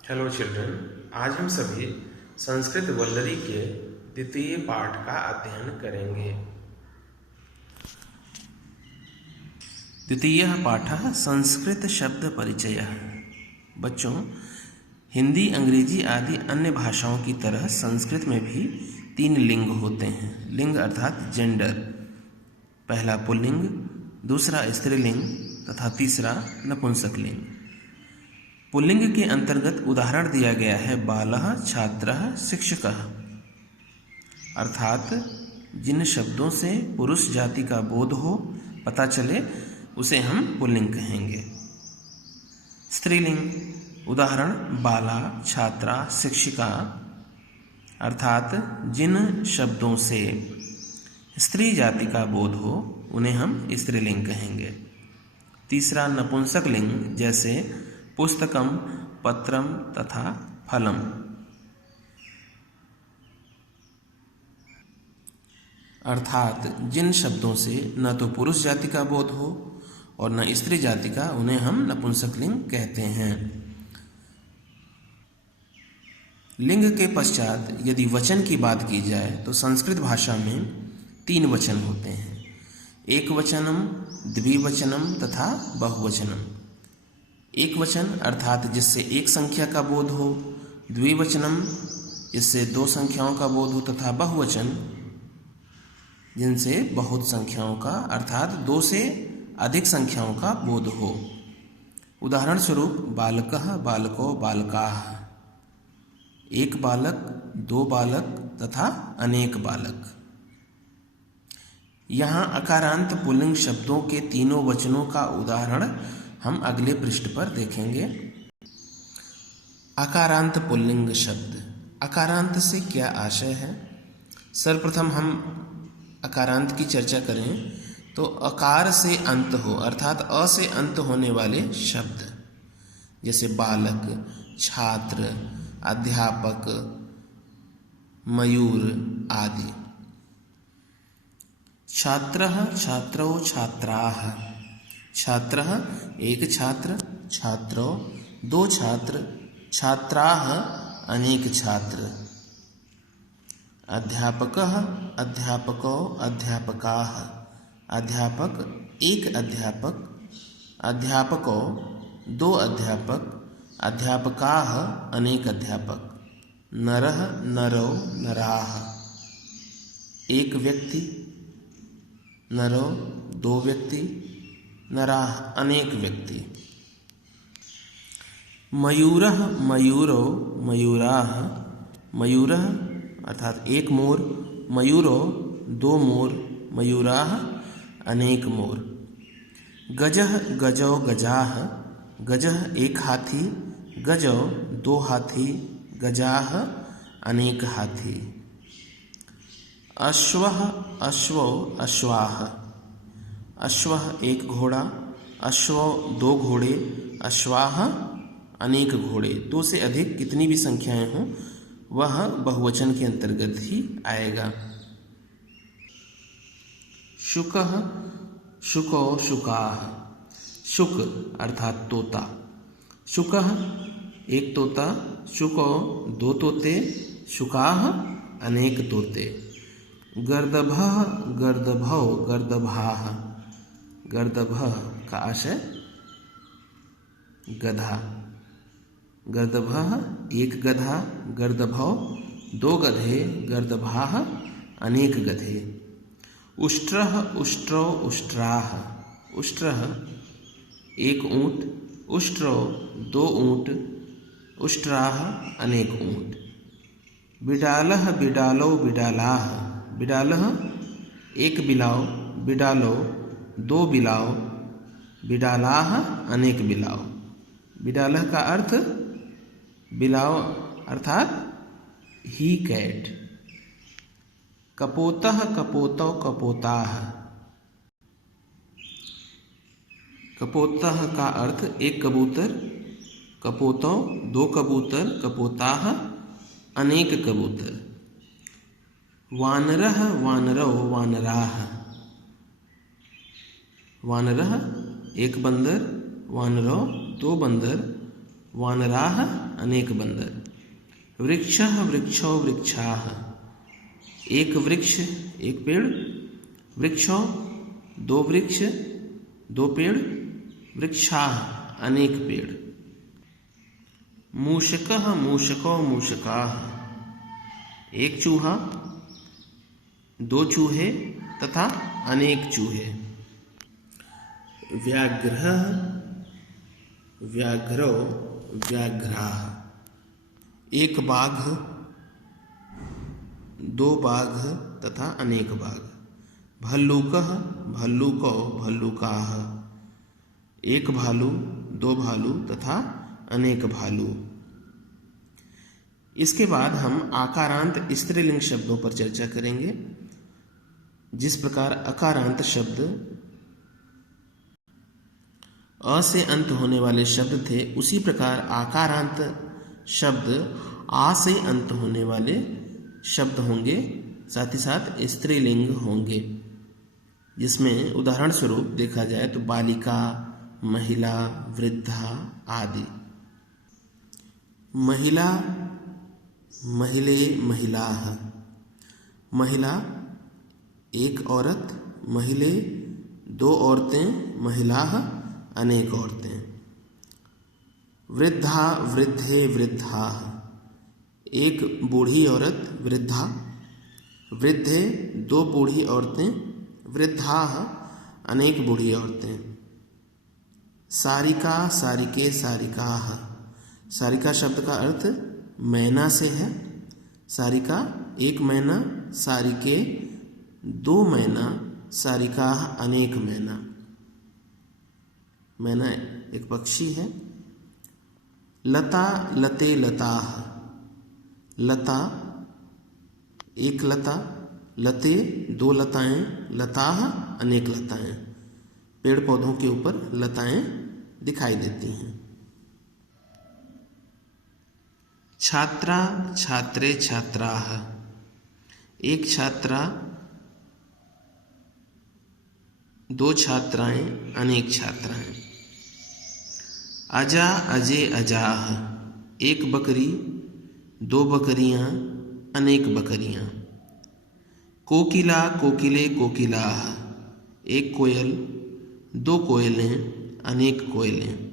Hello children. आज हम सभी संस्कृत वल्लरी के द्वितीय पाठ का अध्ययन करेंगे। द्वितीयः पाठः संस्कृत शब्द परिचयः। बच्चों, हिंदी, अंग्रेजी आदि अन्य भाषाओं की तरह संस्कृत में भी 3 लिंग होते हैं। लिंग अर्थात जेंडर। पहला पुल्लिंग, दूसरा स्त्रीलिंग तथा तीसरा नपुंसक लिंग। पुल्लिंग के अंतर्गत उदाहरण दिया गया है बालः, छात्रः, शिक्षकः। अर्थात जिन शब्दों से पुरुष जाति का बोध हो, पता चले, उसे हम पुल्लिंग कहेंगे। स्त्रीलिंग उदाहरण बाला, छात्रा, शिक्षिका। अर्थात जिन शब्दों से स्त्री जाति का बोध हो, उन्हें हम स्त्रीलिंग कहेंगे। तीसरा नपुंसक लिंग, जैसे पुस्तकम, पत्रम तथा फलम। अर्थात जिन शब्दों से न तो पुरुष जाति का बोध हो और न स्त्री जाति का, उन्हें हम नपुंसक लिंग कहते हैं। लिंग के पश्चात यदि वचन की बात की जाए तो संस्कृत भाषा में 3 वचन होते हैं। एक वचनम, द्विवचनम तथा बहुवचनम। एक वचन अर्थात जिससे एक संख्या का बोध हो, द्विवचनम जिससे 2 संख्याओं का बोध हो तथा बहुवचन जिनसे बहुत संख्याओं का अर्थात 2 से अधिक संख्याओं का बोध हो। उदाहरण स्वरूप बालकः, बालको, बालकाः। एक बालक, 2 बालक तथा अनेक बालक। यहाँ अकारांत पुल्लिंग शब्दों के तीनों वचनों का उदाहरण हम अगले पृष्ठ पर देखेंगे। अकारांत पुल्लिंग शब्द। अकारांत से क्या आशय है? सर्वप्रथम हम अकारांत की चर्चा करें तो अकार से अंत हो अर्थात अ से अंत होने वाले शब्द, जैसे बालक, छात्र, अध्यापक, मयूर आदि। छात्रः, छात्रौ, छात्राः। छात्रः एक छात्र, छात्रौ 2 छात्र, छात्राः अनेक छात्र। अध्यापकः, अध्यापकौ, अध्यापकाः। अध्यापक एक अध्यापक, अध्यापकौ 2 अध्यापक, अध्यापकाः अनेक अध्यापक। नरः, नरौ, नराः। एक व्यक्ति, नरौ 2 व्यक्ति, नराः अनेक व्यक्ति। मयूरः, मयूरौ, मयूराः। मयूरः अर्थात एक मोर, मयूरौ 2 मोर, मयूराः अनेक मोर। गजः, गजौ, गजाः। गजः एक हाथी, गजौ 2 हाथी, गजाः अनेक हाथी। अश्वः, अश्वौ, अश्वाः। अश्वः एक घोड़ा, अश्वौ 2 घोड़े, अश्वाः अनेक घोड़े। 2 से अधिक कितनी भी संख्याएं हों, वह बहुवचन के अंतर्गत ही आएगा। शुकः, शुकौ, शुकाः। शुक अर्थात तोता। शुकः एक तोता, शुकौ 2 तोते, शुकाः अनेक तोते। गर्दभः, गर्दभौ, गर्दभाः। गर्दभः का आशय गधा। गर्दभः एक गधा, गर्दभौ 2 गधे, गर्दभाः अनेक गधे। उष्ट्रः, उष्ट्रौ, उष्ट्राः। उष्ट्रः एक ऊँट, उष्ट्रौ 2 ऊँट, उष्ट्राः अनेक ऊँट। बिडालः, बिडालौ, बिडालाः। बिडालः एक बिलाव, बिडालौ 2 बिलाव, बिडालाः अनेक बिलाव। बिडालः का अर्थ बिलाव अर्थात ही कैट। कपोतः, कपोतौ, कपोताः। कपोतः का अर्थ एक कबूतर, कपोतौ 2 कबूतर, कपोताः अनेक कबूतर। वानरः, वानरौ, वानराः। वानरः एक बंदर, वानरौ 2 बंदर, वानराः अनेक बंदर। वृक्षः वृक्षो वृक्षाः एक वृक्ष एक पेड़। वृक्षो दो वृक्ष दो पेड़। वृक्षाः अनेक पेड़। मूषकः मूषको मूषकाः एक चूहा दो चूहे तथा अनेक चूहे। व्याघ्रः व्याघ्रो व्याघ्राः एक बाघ दो बाघ तथा अनेक बाघ। भल्लूकः भल्लूको भल्लूकाः एक भालू दो भालू तथा अनेक भालू। इसके बाद हम आकारांत स्त्रीलिंग शब्दों पर चर्चा करेंगे। जिस प्रकार अकारांत शब्द अ से अंत होने वाले शब्द थे, उसी प्रकार आकारांत शब्द आ से अंत होने वाले शब्द होंगे, साथ ही साथ स्त्रीलिंग होंगे। जिसमें उदाहरण स्वरूप देखा जाए तो बालिका, महिला, वृद्धा आदि। महिला महिले महिलाः महिला एक औरत, महिले दो औरतें, महिलाः अनेक औरतें। वृद्धा वृद्धे वृद्धाः एक बूढ़ी औरत वृद्धा। वृद्धे दो बूढ़ी औरतें, वृद्धाः अनेक बूढ़ी औरतें। सारिका सारिके सारिकाः सारिका शब्द का अर्थ मैना से है। सारिका एक मैना, सारिके दो मैना, सारिकाः अनेक मैना। मैना एक पक्षी है। लता लते लताः लता एक लता, लते दो लताएं, लताः अनेक लताएं। पेड़ पौधों के ऊपर लताएं दिखाई देती हैं। छात्रा छात्रे छात्राः एक छात्रा दो छात्राएं, अनेक छात्राएं। अजा अजे अजाः एक बकरी दो बकरियां, अनेक बकरियां। कोकिला कोकिले कोकिलाः एक कोयल दो कोयलें, अनेक कोयलें।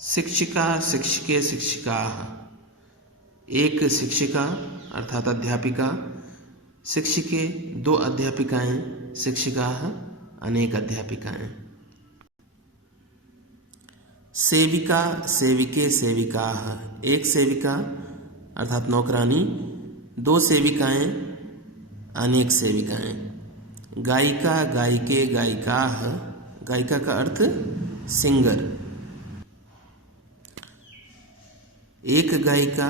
शिक्षिका शिक्षके शिक्षिकाः एक शिक्षिका अर्थात अध्यापिका, शिक्षिके दो अध्यापिकाएं, शिक्षिकाः अनेक अध्यापिकाएं। सेविका सेविके सेविकाः एक सेविका अर्थात नौकरानी, दो सेविकाएं, अनेक सेविकाएं। गायिका गायिके गायिकाः गायिका का अर्थ सिंगर। एक गायिका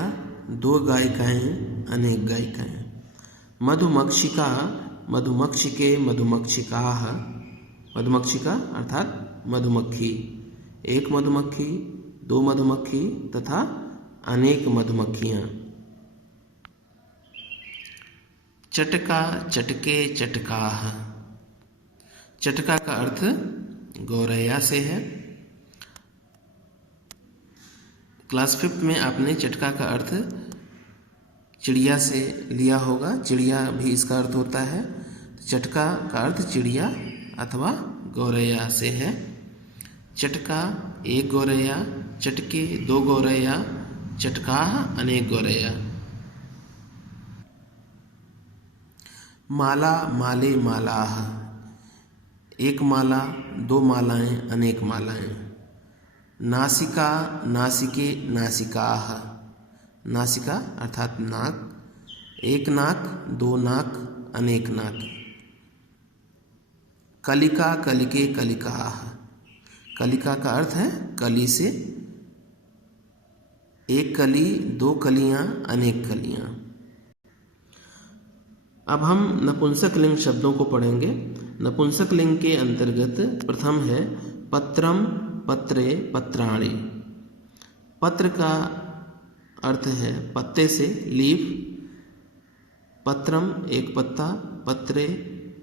दो गायिकाएं, अनेक गायिकाएं। मधुमक्षिका मधुमक्षिके मधुमक्षिकाः मधुमक्षिका अर्थात मधुमक्खी, एक मधुमक्खी दो मधुमक्खी तथा अनेक मधुमक्खियां। चटका चटके चटकाः चटका का अर्थ गौरैया से है। क्लास 5 में आपने चटका का अर्थ चिड़िया से लिया होगा। चिड़िया भी इसका अर्थ होता है। चटका का अर्थ चिड़िया अथवा गौरैया से है। चटका एक गौरैया, चटके दो गौरैया, चटकाः अनेक गौरैया। माला माले मालाः एक माला दो मालाएं, अनेक मालाएं। नासिका नासिके नासिकाः नासिका अर्थात नाक, एक नाक दो नाक, अनेक नाक। कलिका कलिके कलिकाः कलिका का अर्थ है कली से, एक कली दो कलियां, अनेक कलियां। अब हम नपुंसक लिंग शब्दों को पढ़ेंगे। नपुंसक लिंग के अंतर्गत प्रथम है पत्रम पत्रे पत्राणि। पत्र का अर्थ है पत्ते से, लीफ। पत्रम एक पत्ता, पत्रे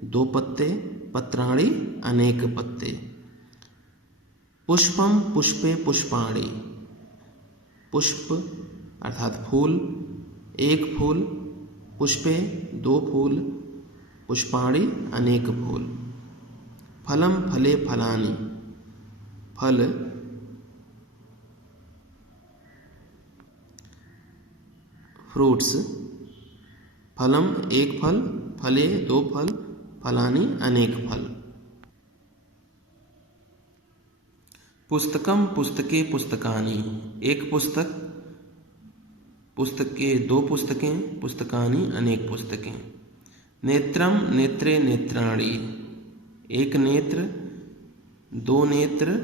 दो पत्ते, पत्राणि अनेक पत्ते। पुष्पम पुष्पे पुष्पाणि पुष्प अर्थात फूल, एक फूल, पुष्पे दो फूल, पुष्पाणि अनेक फूल। फलम फले फलानि, फल, फ्रूट्स। फलम एक फल, फले दो फल, फलानि अनेक फल। पुस्तकम पुस्तके पुस्तकानि, एक पुस्तक, पुस्तके दो पुस्तकें, पुस्तकानि अनेक पुस्तकें। नेत्रम नेत्रे नेत्राणि, एक नेत्र, दो नेत्र,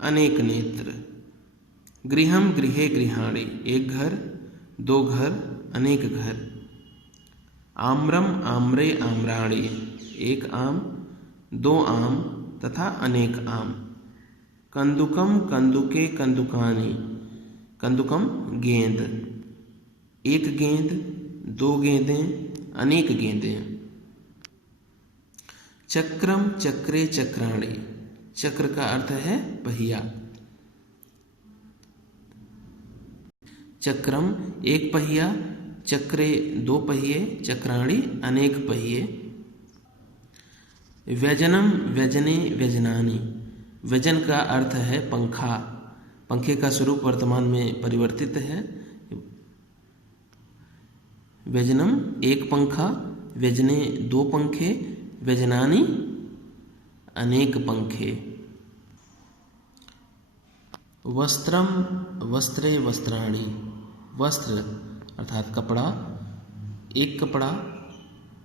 अनेक नेत्र। गृहम गृहे गृहाणि, एक घर, दो घर, अनेक घर। आम्रम आम्रे आम्राणि, एक आम, दो आम तथा अनेक आम। कंदुकम कंदुके कंदुकानि, कंदुकम गेंद, एक गेंद, दो गेंदें, अनेक गेंदें। चक्रम चक्रे चक्राणि, चक्र का अर्थ है पहिया। चक्रम एक पहिया, चक्रे दो पहिए, चक्राणि अनेक पहिए। व्यजनम व्यजने व्यजनानि, व्यजन का अर्थ है पंखा, पंखे का स्वरूप वर्तमान में परिवर्तित है। व्यजनम एक पंखा, व्यजने दो पंखे, व्यजनानि अनेक पंखे। वस्त्रम वस्त्रे वस्त्राणि, वस्त्र अर्थात कपड़ा, एक कपड़ा,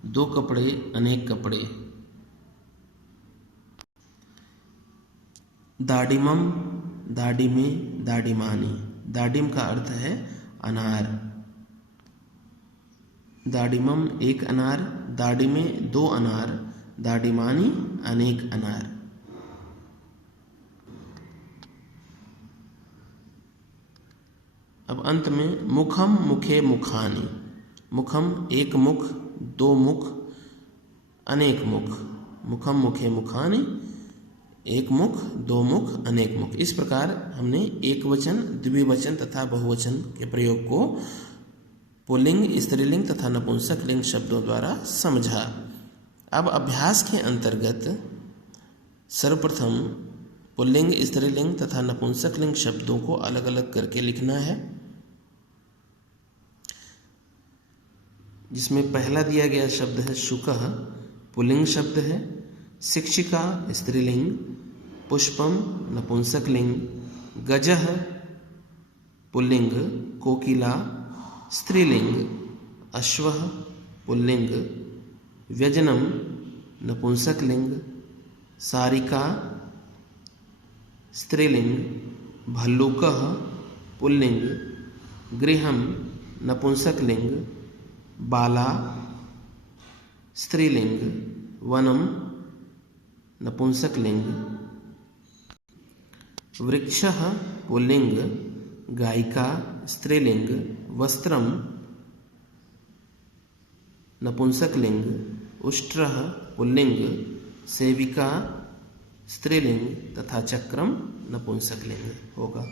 दो कपड़े, अनेक कपड़े। दाडिमम दाडिमे दाडिमानि, दाडिम का अर्थ है अनार। दाडिमम एक अनार, दाडिमे दो अनार, दाडिमानि अनेक अनार। अब अंत में मुखम मुखे मुखानि, मुखम एक मुख, दो मुख, अनेक मुख। मुखम मुखे मुखानि, एक मुख, दो मुख, अनेक मुख। इस प्रकार हमने एक वचन, द्विवचन तथा बहुवचन के प्रयोग को पुल्लिंग, स्त्रीलिंग तथा नपुंसक लिंग शब्दों द्वारा समझा। अब अभ्यास के अंतर्गत सर्वप्रथम पुल्लिंग, स्त्रीलिंग तथा नपुंसक लिंग शब्दों को अलग अलग करके लिखना है, जिसमें पहला दिया गया शब्द है शुकः, पुल्लिंग शब्द है। शिक्षिका स्त्रीलिंग, पुष्पम नपुंसक लिंग, गजः पुल्लिंग, कोकिला स्त्रीलिंग, अश्वः पुल्लिंग, व्यजनम नपुंसक लिंग, सारिका स्त्रीलिंग, भल्लूकः पुल्लिंग, गृहम नपुंसक लिंग, बाला स्त्रीलिंग, वनम नपुंसक लिंग। वृक्षः पुल्लिंग, गायिका स्त्रीलिंग, वस्त्रम नपुंसक लिंग, उष्ट्रः पुल्लिंग, सेविका स्त्रीलिंग तथा चक्रम नपुंसक लिंग होगा।